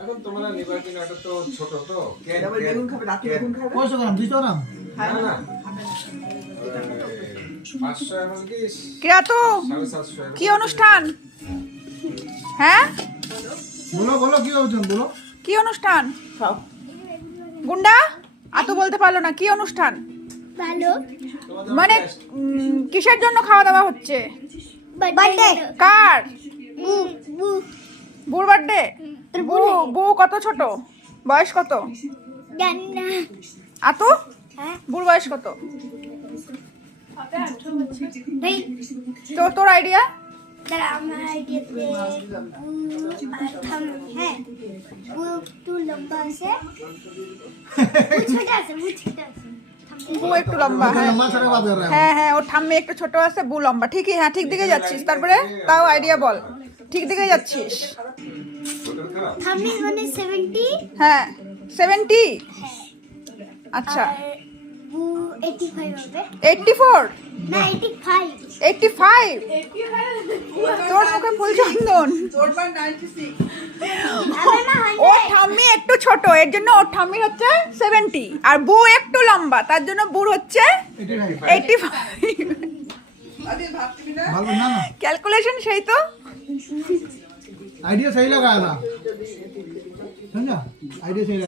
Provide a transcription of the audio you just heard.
এখন তোমরা নিবা কিনা, এটা তো ছোট তো বেগুন খাবে, রাতে বেগুন খাবে। 500 গ্রাম 200 গ্রাম না না 500 ml কি क्या तो 750 কি অনুষ্ঠান? হ্যাঁ বলো বলো কি হচ্ছে বলো। কি অনুষ্ঠান? খাও। গুন্ডা আ তো বলতে পারলো না, কি অনুষ্ঠান? ভালো মানে কিসের জন্য খাওয়া দাওয়া হচ্ছে? বার্থডে কার? বু বু বুর বার্থডে। বউ কত ছোট? বয়স কত? জানি না। আতো হ্যাঁ বুর বয়স কত? ভাই তো তোর আইডিয়া? দাঁড়া আমার আইডিয়াতে বু হ্যাঁ বু একটু লম্বা আছে, বু ছোট আছে, বু ছোট আছে। বউ একটু লম্বা, হ্যাঁ লম্বা ছাড়া বাদ করে হ্যাঁ হ্যাঁ, ওর ঠাম্মি একটু ছোট আছে, বউ লম্বা। ঠিকই, হ্যাঁ ঠিক দিকে যাচ্ছিস। তারপরে তাও আইডিয়া বল, ঠিক দিকে যাচ্ছিস। থাম্বনেল মানে 70, হ্যাঁ 70। আচ্ছা আর বু 85 হবে। 84 না 85। 85 তোর মুখে ফুল চন্দন। আমার না ওর 100। ঠাম্মি একটু ছোট, এর জন্য ওর ঠাম্মি হচ্ছে 70, আর বউ একটু লম্বা, তার জন্য বুড় হচ্ছে 85। ভালো না না ক্যালকুলেশন সেই তো। आइडिया सही लगाया था समझा आइडिया सही